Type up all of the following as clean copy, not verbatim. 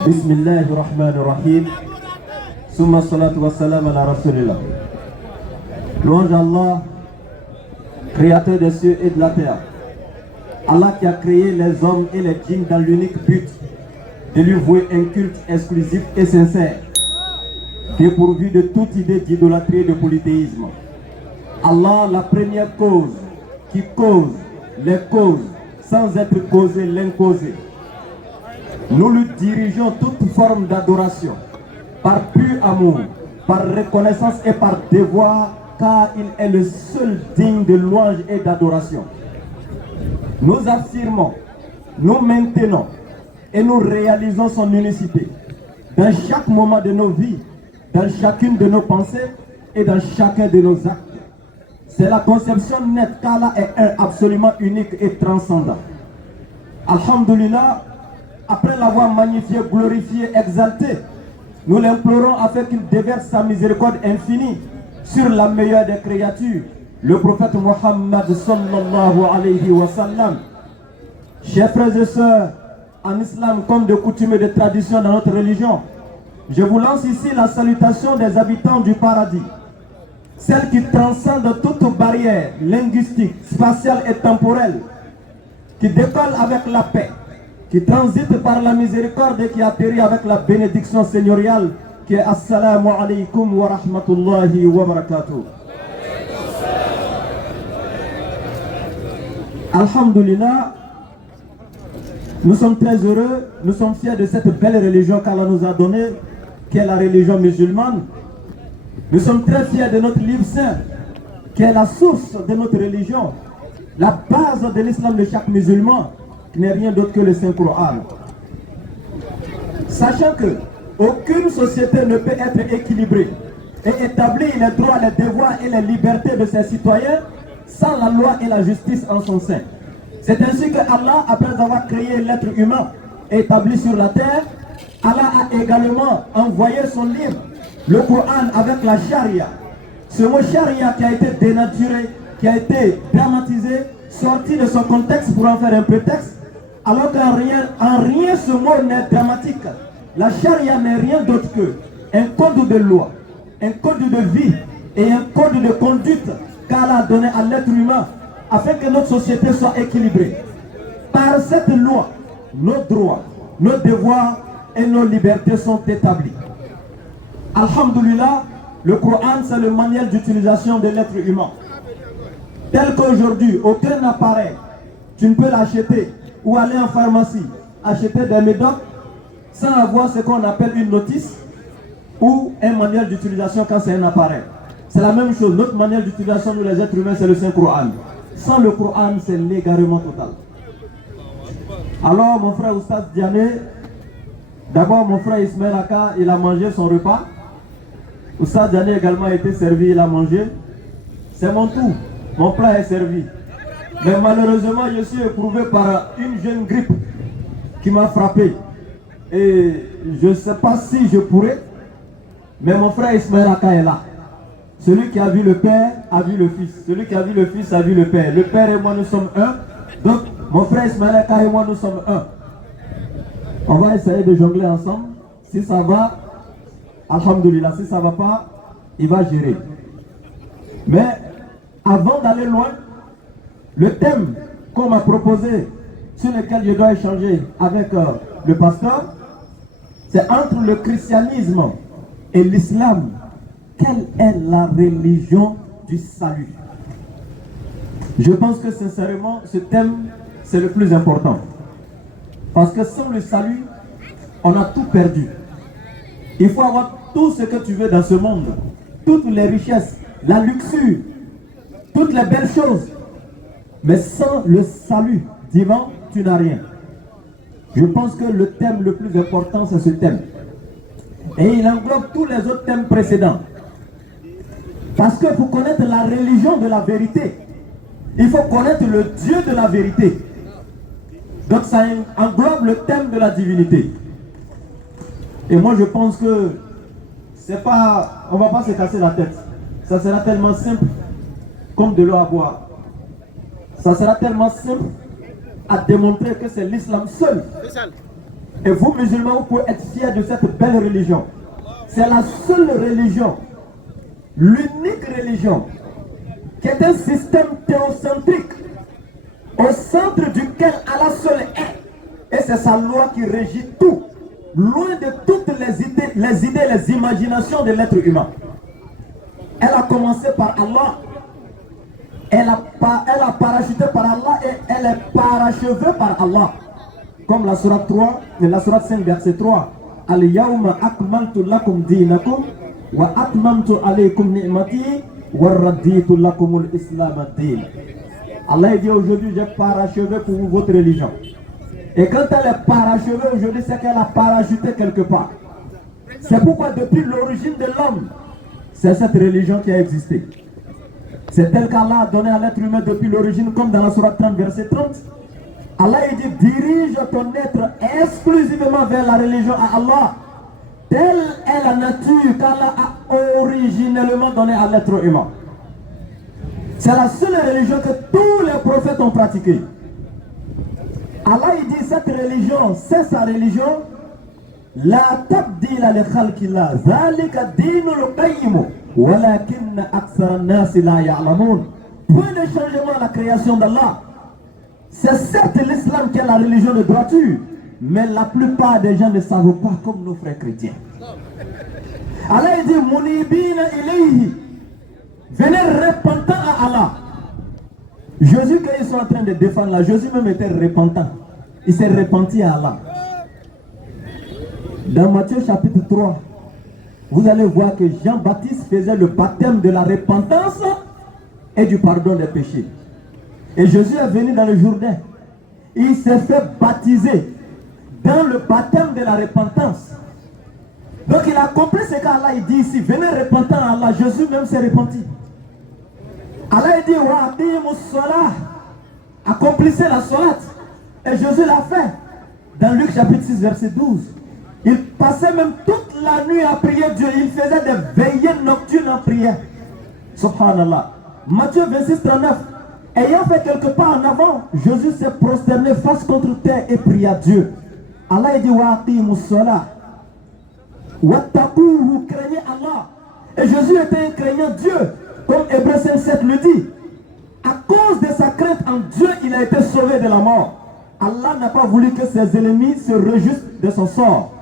Bismillahirrahmanirrahim. Summa salatu wa salam ala Rasulillah. Louange à Allah, créateur des cieux et de la terre. Allah qui a créé les hommes et les djinns dans l'unique but de lui vouer un culte exclusif et sincère, dépourvu de toute idée d'idolâtrie et de polythéisme. Allah, la première cause, qui cause les causes sans être causé l'imposé. Nous lui dirigeons toute forme d'adoration, par pur amour, par reconnaissance et par devoir, car il est le seul digne de louange et d'adoration. Nous affirmons, nous maintenons et nous réalisons son unicité dans chaque moment de nos vies, dans chacune de nos pensées et dans chacun de nos actes. C'est la conception nette qu'Allah est un absolument unique et transcendant. Alhamdulillah, après l'avoir magnifié, glorifié, exalté, nous l'implorons afin qu'il déverse sa miséricorde infinie sur la meilleure des créatures, le prophète Muhammad sallallahu alayhi wa sallam. Chers frères et sœurs, en islam comme de coutume et de tradition dans notre religion, je vous lance ici la salutation des habitants du paradis, celle qui transcende toute barrière linguistique, spatiale et temporelle, qui décolle avec la paix, qui transite par la miséricorde et qui atterrit avec la bénédiction seigneuriale, qui est Assalamu alaikum wa rahmatullahi wa barakatuh. Alhamdulillah, nous sommes très heureux, nous sommes fiers de cette belle religion qu'Allah nous a donnée, qui est la religion musulmane. Nous sommes très fiers de notre livre saint, qui est la source de notre religion, la base de l'islam de chaque musulman, qui n'est rien d'autre que le Saint-Coran. Sachant que aucune société ne peut être équilibrée et établir les droits, les devoirs et les libertés de ses citoyens sans la loi et la justice en son sein. C'est ainsi que Allah, après avoir créé l'être humain et établi sur la terre, Allah a également envoyé son livre, le Coran, avec la charia. Ce mot charia qui a été dénaturé, qui a été dramatisé, sorti de son contexte pour en faire un prétexte, alors qu'en rien ce mot n'est dramatique. La charia n'est rien d'autre qu'un code de loi, un code de vie et un code de conduite qu'Allah a donné à l'être humain afin que notre société soit équilibrée. Par cette loi, nos droits, nos devoirs et nos libertés sont établis. Alhamdulillah, le Coran c'est le manuel d'utilisation de l'être humain. Tel qu'aujourd'hui, aucun appareil, tu ne peux l'acheter ou aller en pharmacie, acheter des médocs sans avoir ce qu'on appelle une notice ou un manuel d'utilisation quand c'est un appareil. C'est la même chose, notre manuel d'utilisation nous les êtres humains c'est le Saint-Coran. Sans le Coran c'est l'égarement total. Alors mon frère Oustaz Diané, d'abord mon frère Ismaël Aka, il a mangé son repas. Oustaz Diané également a été servi, il a mangé. C'est mon tour, mon plat est servi. Mais malheureusement je suis éprouvé par une jeune grippe qui m'a frappé. Et je ne sais pas si je pourrais, mais mon frère Ismaël Aka est là. Celui qui a vu le Père a vu le Fils. Celui qui a vu le Fils a vu le Père. Le Père et moi nous sommes un. Donc mon frère Ismaël Aka et moi nous sommes un. On va essayer de jongler ensemble. Si ça va, alhamdoulilah. Si ça ne va pas, il va gérer. Mais avant d'aller loin, le thème qu'on m'a proposé, sur lequel je dois échanger avec le pasteur, c'est entre le christianisme et l'islam. Quelle est la religion du salut? Je pense que sincèrement, ce thème, c'est le plus important. Parce que sans le salut, on a tout perdu. Il faut avoir tout ce que tu veux dans ce monde. Toutes les richesses, la luxure, toutes les belles choses. Mais sans le salut divin, tu n'as rien. Je pense que le thème le plus important, c'est ce thème. Et il englobe tous les autres thèmes précédents. Parce que pour connaître la religion de la vérité, il faut connaître le Dieu de la vérité. Donc ça englobe le thème de la divinité. Et moi je pense que c'est pas, on ne va pas se casser la tête. Ça sera tellement simple comme de l'eau à boire. Ça sera tellement simple à démontrer que c'est l'islam seul Et vous, musulmans, vous pouvez être fiers de cette belle religion. C'est la seule religion, l'unique religion, qui est un système théocentrique, au centre duquel Allah seul est. Et c'est sa loi qui régit tout, loin de toutes les idées, les imaginations de l'être humain. Elle a commencé par Allah, elle a parachuté par Allah et elle est parachevée par Allah. Comme la sourate 3, la sourate 5, verset 3. Al-yawma akmaltu lakum dinakum wa atmamtu alaykum ni'mati wa raditu lakum al-islam ad-din. Allah dit aujourd'hui, j'ai parachevé pour vous votre religion. Et quand elle est parachevée aujourd'hui, c'est qu'elle a parachuté quelque part. C'est pourquoi depuis l'origine de l'homme, c'est cette religion qui a existé. C'est tel qu'Allah a donné à l'être humain depuis l'origine, comme dans la sourate 30, verset 30. Allah il dit, dirige ton être exclusivement vers la religion à Allah. Telle est la nature qu'Allah a originellement donnée à l'être humain. C'est la seule religion que tous les prophètes ont pratiquée. Allah il dit, cette religion, c'est sa religion. La tabdila li khalqillah, zalika dinul qayyim, walakin akthar an-nas la ya'lamun. Point de changement à la création d'Allah. C'est certes l'islam qui est la religion de droiture, mais la plupart des gens ne savent pas comme nos frères chrétiens. Allah dit, munibina ilayhi, venez repentant à Allah. Jésus, quand ils sont en train de défendre là, Jésus même était repentant. Il s'est repenti à Allah. Dans Matthieu chapitre 3, vous allez voir que Jean-Baptiste faisait le baptême de la repentance et du pardon des péchés. Et Jésus est venu dans le Jourdain. Il s'est fait baptiser dans le baptême de la repentance. Donc il a compris ce qu'Allah dit ici. Venez repentant à Allah. Jésus même s'est repenti. Allah dit, wa aqimus salah, accomplissez la salat. Et Jésus l'a fait. Dans Luc chapitre 6 verset 12. Il passait même toute la nuit à prier Dieu. Il faisait des veillées nocturnes en prière. Subhanallah. Matthieu 26, 39. Ayant fait quelques pas en avant, Jésus s'est prosterné face contre terre et pria Dieu. Allah dit, wa aqimus salah. Wattaqouhu, craignez Allah. Et Jésus était un craignant Dieu. Comme Hébreux 5:7 le dit. À cause de sa crainte en Dieu, il a été sauvé de la mort. Allah n'a pas voulu que ses ennemis se réjouissent de son sort.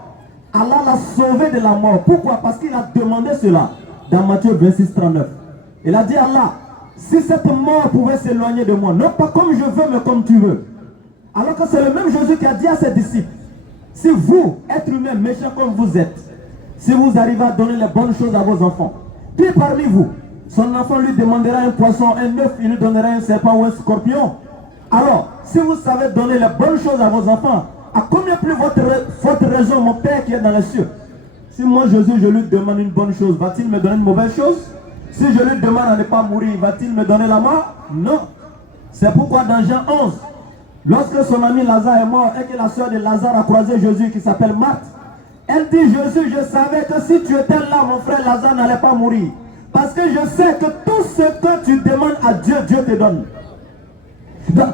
Allah l'a sauvé de la mort. Pourquoi? Parce qu'il a demandé cela dans Matthieu 26, 39. Il a dit, Allah, si cette mort pouvait s'éloigner de moi, non pas comme je veux, mais comme tu veux. Alors que c'est le même Jésus qui a dit à ses disciples, si vous, êtres humains méchants comme vous êtes, si vous arrivez à donner les bonnes choses à vos enfants, qui parmi vous, son enfant lui demandera un poisson, un œuf, il lui donnera un serpent ou un scorpion. Alors, si vous savez donner les bonnes choses à vos enfants, à combien plus votre raison, mon Père qui est dans les cieux? Si moi Jésus, je lui demande une bonne chose, va-t-il me donner une mauvaise chose? Si je lui demande à ne pas mourir, va-t-il me donner la mort? Non. C'est pourquoi dans Jean 11, lorsque son ami Lazare est mort et que la soeur de Lazare a croisé Jésus qui s'appelle Marthe, elle dit, Jésus, je savais que si tu étais là, mon frère Lazare n'allait pas mourir. Parce que je sais que tout ce que tu demandes à Dieu, Dieu te donne. Donc,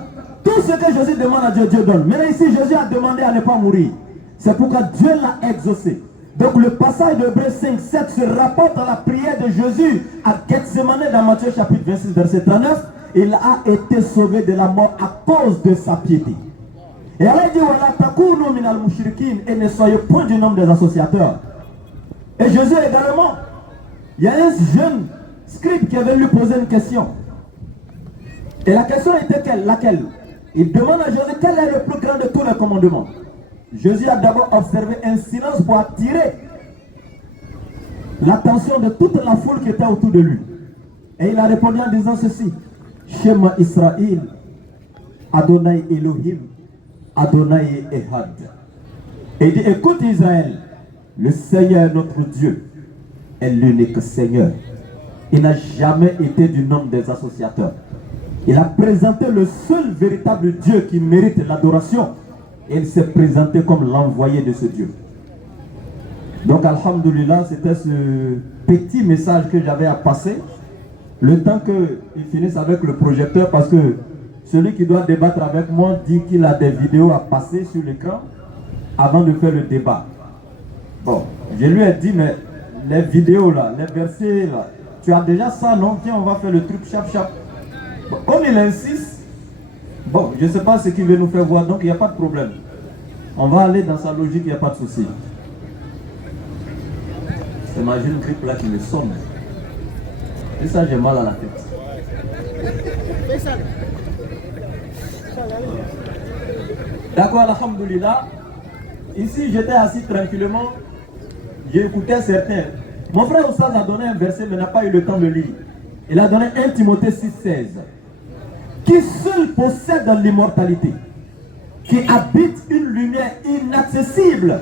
tout ce que Jésus demande à Dieu, Dieu donne. Mais ici, Jésus a demandé à ne pas mourir. C'est pourquoi Dieu l'a exaucé. Donc le passage de Hébreux 5, 7 se rapporte à la prière de Jésus à Gethsemane dans Matthieu chapitre 26, verset 39. Il a été sauvé de la mort à cause de sa piété. Et Allah dit, Wala takunu minal mushrikin, et ne soyez point du nombre des associateurs. Et Jésus également, il y a un jeune scribe qui avait lui poser une question. Et la question était laquelle? Il demande à Jésus quel est le plus grand de tous les commandements. Jésus a d'abord observé un silence pour attirer l'attention de toute la foule qui était autour de lui. Et il a répondu en disant ceci: Shema Israël, Adonai Elohim, Adonai Ehad. Et il dit, écoute Israël, le Seigneur notre Dieu est l'unique Seigneur. Il n'a jamais été du nombre des associateurs. Il a présenté le seul véritable Dieu qui mérite l'adoration. Et il s'est présenté comme l'envoyé de ce Dieu. Donc alhamdoulilah, c'était ce petit message que j'avais à passer. Le temps qu'il finisse avec le projecteur, parce que celui qui doit débattre avec moi dit qu'il a des vidéos à passer sur l'écran. avant de faire le débat. Bon, je lui ai dit, mais les vidéos là, les versets là, tu as déjà ça, non? Tiens, on va faire le truc chap. Bon, comme il insiste, bon, je ne sais pas ce qu'il veut nous faire voir, donc il n'y a pas de problème. On va aller dans sa logique, il n'y a pas de souci. C'est ma jeune grippe là qui me sonne. Et ça, j'ai mal à la tête. D'accord, alhamdoulilah. Ici, j'étais assis tranquillement. J'écoutais certains. Mon frère Oussaz a donné un verset, mais n'a pas eu le temps de lire. Il a donné 1 Timothée 6,16. Qui seul possède l'immortalité, qui habite une lumière inaccessible,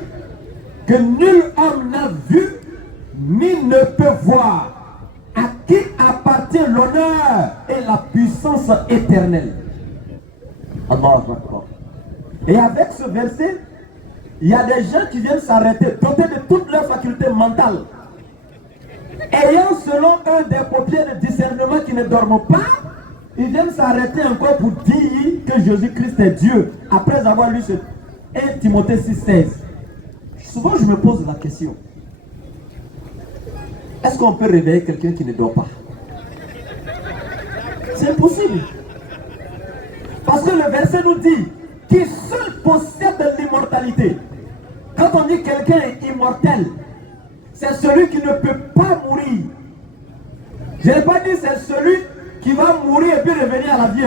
que nul homme n'a vu, ni ne peut voir, à qui appartient l'honneur et la puissance éternelle. Allahu Akbar. Et avec ce verset, il y a des gens qui viennent s'arrêter, dotés de toutes leurs facultés mentales, ayant selon eux des paupières de discernement qui ne dorment pas. Ils viennent s'arrêter encore pour dire que Jésus-Christ est Dieu, après avoir lu ce 1 Timothée 6,16. Souvent je me pose la question, est-ce qu'on peut réveiller quelqu'un qui ne dort pas? C'est impossible. Parce que le verset nous dit qu'il seul possède l'immortalité. Quand on dit quelqu'un est immortel, c'est celui qui ne peut pas mourir. Je n'ai pas dit c'est celui qui va mourir et puis revenir à la vie.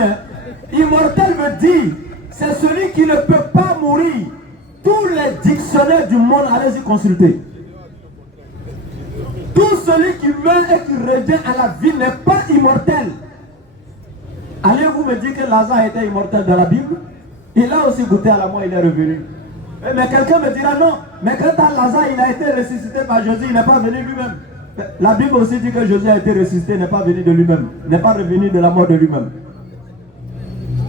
Immortel me dit, c'est celui qui ne peut pas mourir. Tous les dictionnaires du monde, allez-y consulter. Tout celui qui meurt et qui revient à la vie n'est pas immortel. Allez-vous me dire que Lazare était immortel dans la Bible? Il a aussi goûté à la mort, il est revenu. Mais quelqu'un me dira non, mais quand Lazare il a été ressuscité par Jésus, il n'est pas venu lui-même. La Bible aussi dit que Jésus a été ressuscité, il n'est pas venu de lui-même, n'est pas revenu de la mort de lui-même.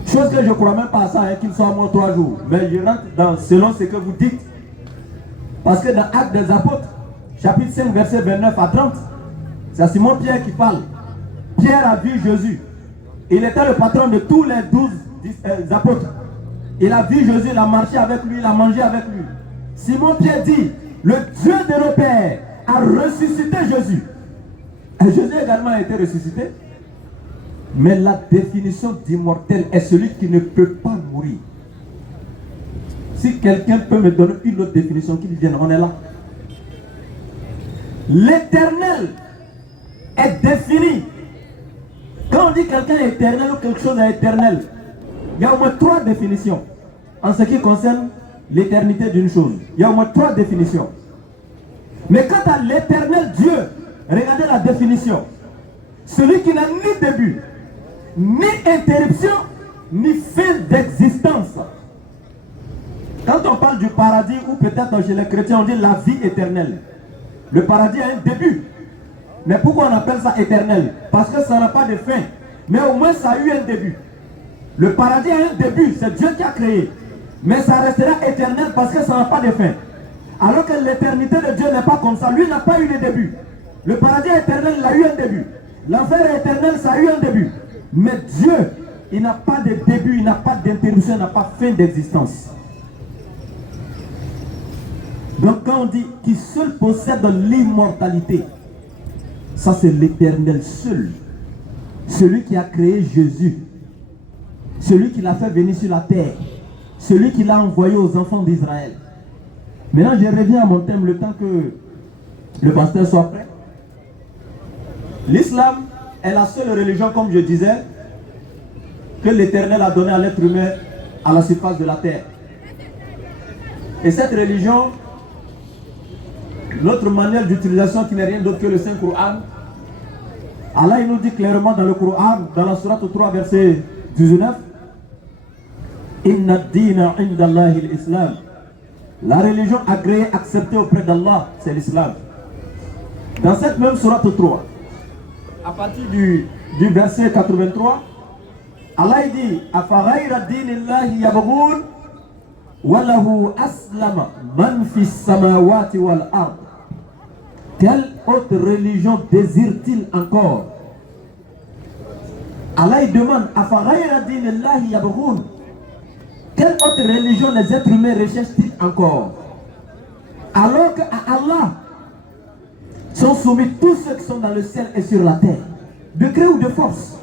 Chose que je ne crois même pas à ça, qu'il soit mort 3 jours. Mais je rentre dans, selon ce que vous dites. Parce que dans Actes des Apôtres, chapitre 5, verset 29 à 30, c'est Simon Pierre qui parle. Pierre a vu Jésus. Il était le patron de tous les 12 apôtres. Il a vu Jésus, il a marché avec lui, il a mangé avec lui. Simon Pierre dit, le Dieu de nos pères a ressuscité Jésus. Et Jésus également a été ressuscité. Mais la définition d'immortel est celui qui ne peut pas mourir. Si quelqu'un peut me donner une autre définition, qu'il vienne, on est là. L'éternel est défini. Quand on dit quelqu'un est éternel ou quelque chose est éternel, il y a au moins 3 définitions en ce qui concerne l'éternité d'une chose. Il y a au moins 3 définitions. Mais quant à l'éternel Dieu, regardez la définition. Celui qui n'a ni début, ni interruption, ni fin d'existence. Quand on parle du paradis, ou peut-être chez les chrétiens, on dit la vie éternelle. Le paradis a un début. Mais pourquoi on appelle ça éternel? Parce que ça n'a pas de fin. Mais au moins ça a eu un début. Le paradis a un début, c'est Dieu qui a créé. Mais ça restera éternel parce que ça n'a pas de fin. Alors que l'éternité de Dieu n'est pas comme ça. Lui n'a pas eu de début. Le paradis éternel, il a eu un début. L'enfer éternel, ça a eu un début. Mais Dieu, il n'a pas de début, il n'a pas d'interruption, il n'a pas de fin d'existence. Donc quand on dit qu'il seul possède l'immortalité, ça c'est l'éternel seul. Celui qui a créé Jésus. Celui qui l'a fait venir sur la terre. Celui qui l'a envoyé aux enfants d'Israël. Maintenant je reviens à mon thème le temps que le pasteur soit prêt. L'islam est la seule religion, comme je disais, que l'Éternel a donné à l'être humain à la surface de la terre. Et cette religion, notre manuel d'utilisation qui n'est rien d'autre que le Saint-Coran, Allah il nous dit clairement dans le Coran, dans la sourate 3, verset 19, Inna ad-dina inda Allahi l'islam. La religion agréée, acceptée auprès d'Allah, c'est l'islam. Dans cette même sourate 3, à partir du verset 83, Allah il dit Afaghayra dinillahi yabghun walahu aslama man fis samawati wal ard. Quelle autre religion désire-t-il encore? Allah il demande Afaghayra dinillahi yabghun. Quelle autre religion les êtres humains recherchent-ils encore? Alors qu'à Allah sont soumis tous ceux qui sont dans le ciel et sur la terre, de gré ou de force.